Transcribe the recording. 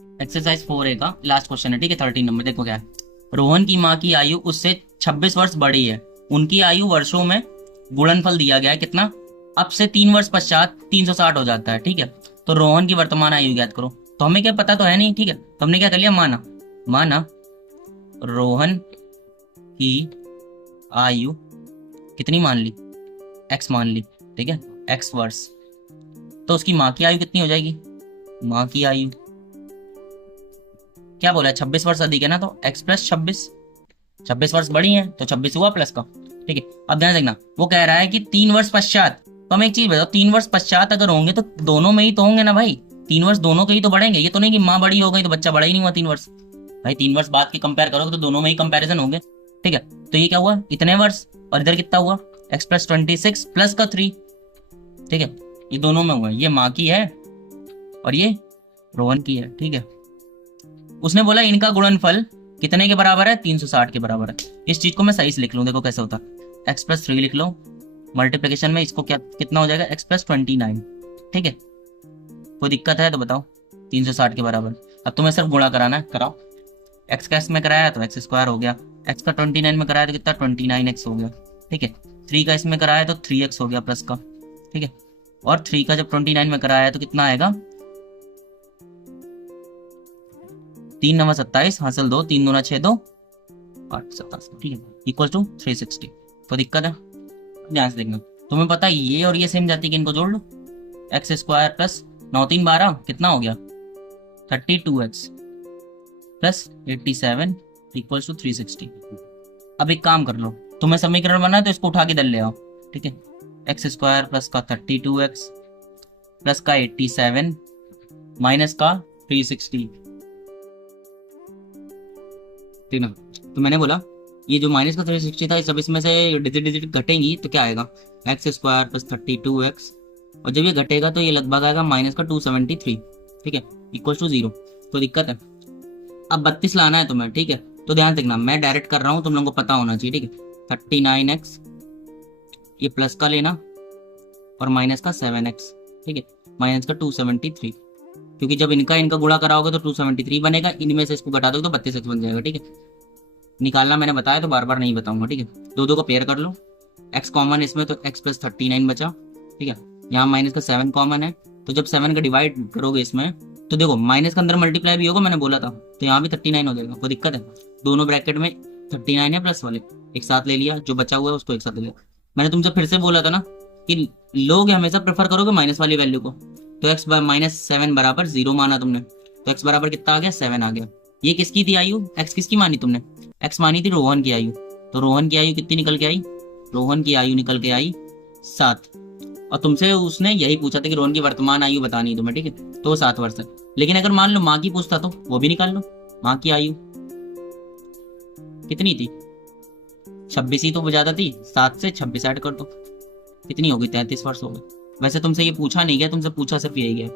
Exercise 4A का last question है, ठीक है। 13 नंबर देखो क्या है। रोहन की माँ की आयु उससे 26 वर्ष बड़ी है। उनकी आयु वर्षों में गुणनफल दिया गया है कितना। अब से 3 वर्ष पश्चात 360 हो जाता है, ठीक है। तो रोहन की वर्तमान आयु ज्ञात करो। तो हमें क्या पता तो है नहीं, ठीक है। तो हमने क्या कर लिया, माना माना रोहन की आयु कितनी मान ली, x मान ली, ठीक है, x वर्ष। तो उसकी माँ की आयु कितनी हो जाएगी, माँ की आयु क्या बोला है, 26 वर्ष अधिक है ना, तो x प्लस 26 वर्ष बड़ी है तो 26 हुआ प्लस का, ठीक है। अब ध्यान देखना, वो कह रहा है कि 3 वर्ष पश्चात। तो हम एक चीज बताओ, 3 वर्ष पश्चात अगर होंगे तो दोनों में ही तो होंगे ना भाई। 3 वर्ष दोनों के ही तो बढ़ेंगे, ये तो नहीं कि माँ बड़ी हो गई तो बच्चा बड़ा ही नहीं हुआ 3 वर्ष। भाई 3 वर्ष बाद की कंपेयर करोगे तो दोनों में ही कंपेरिजन होंगे, ठीक है। तो ये क्या हुआ, इतने वर्ष, और इधर कितना हुआ, x प्लस 26 प्लस का 3, ठीक है। ये दोनों में हुआ, ये माँ की है और ये रोहन की है, ठीक है। उसने बोला इनका गुणनफल कितने के बराबर है, 360 के बराबर है। इस चीज को मैं सही से लिख लूं, देखो कैसे होता है। x प्लस 3 लिख लो, मल्टीप्लीकेशन में इसको क्या कितना हो जाएगा, x प्लस 29, ठीक है। कोई दिक्कत है तो बताओ, 360 के बराबर। अब तुम्हें सिर्फ गुणा कराना है, कराओ। x का इसमें कराया तो x स्क्वायर हो गया, x का 29 में कराया तो कितना 29x हो गया, ठीक है। 3 का इसमें कराया तो 3x हो गया प्लस का, ठीक है। और 3 का जब 29 में कराया तो कितना आएगा, 3 9 27, हासिल 2, 3 2 6 2 8 27, ठीक है, इक्वल टू 360। तो दिक्कत है, ध्यान से देखना। तुम्हें पता है ये और ये सेम जाती है कि इनको जोड़ लो, एक्स स्क्वायर प्लस 9 3 12 कितना हो गया, 32x प्लस 87 इक्वल टू 360। अब एक काम कर लो, तुम्हें समीकरण बना है तो इसको उठा के इधर ले आओ, ठीक है। एक्स स्क्वायर प्लस का 32x प्लस का 87 माइनस का 360, ठीक ना। तो मैंने बोला ये जो माइनस का 360 था, सब इसमें से डिजिट डिजिट घटेंगी तो क्या आएगा, एक्स स्क्वायर प्लस 32x, और जब ये घटेगा तो ये लगभग आएगा माइनस का 273, ठीक है, इक्वल टू 0। तो दिक्कत है, अब 32 लाना है तुम्हें, ठीक है। तो ध्यान देखना, मैं डायरेक्ट कर रहा हूँ, तुम लोगों को पता होना चाहिए, ठीक है। 39x ये प्लस का लेना और माइनस का 7x, ठीक है, माइनस का 273, क्योंकि जब इनका इनका गुणा कराओगे तो 273 बनेगा, इनमें से इसको घटा दोगे तो 32x बन जाएगा, ठीक है। निकालना मैंने बताया तो बार बार नहीं बताऊंगा, ठीक है। दो दो को पेयर कर लो, x कॉमन इसमें तो x प्लस 39 बचा, ठीक है। यहाँ माइनस का 7 कॉमन है, तो जब 7 का डिवाइड करोगे इसमें तो देखो माइनस के अंदर मल्टीप्लाई भी होगा, मैंने बोला था, तो यहाँ भी 39 हो जाएगा। कोई दिक्कत है, दोनों ब्रैकेट में 39 है प्लस वाले एक साथ ले लिया, जो बचा हुआ है उसको एक साथ ले लिया। मैंने तुमसे फिर से बोला था ना कि लोग हमेशा प्रेफर करोगे माइनस वाली वैल्यू को, तो x माइनस 7 बराबर 0 माना तुमने, तो x बराबर कितना आ गया, 7 आ गया। ये किसकी थी आयु, x किसकी मानी तुमने, x मानी थी रोहन की आयु। तो रोहन की आयु कितनी निकल के आई, रोहन की आयु निकल के आई 7। और तुमसे उसने यही पूछा था कि रोहन की वर्तमान आयु बतानी है तुम्हें, ठीक है, तो 7 वर्ष है। लेकिन अगर मान लो माँ की पूछता तो वो भी निकाल लो, माँ की आयु कितनी थी, 26 ही तो ज्यादा थी, 7 से 26 ऐड कर दो, कितनी होगी, 33 वर्ष हो गए। वैसे तुमसे ये पूछा नहीं गया, तुमसे पूछा सिर्फ यही गया।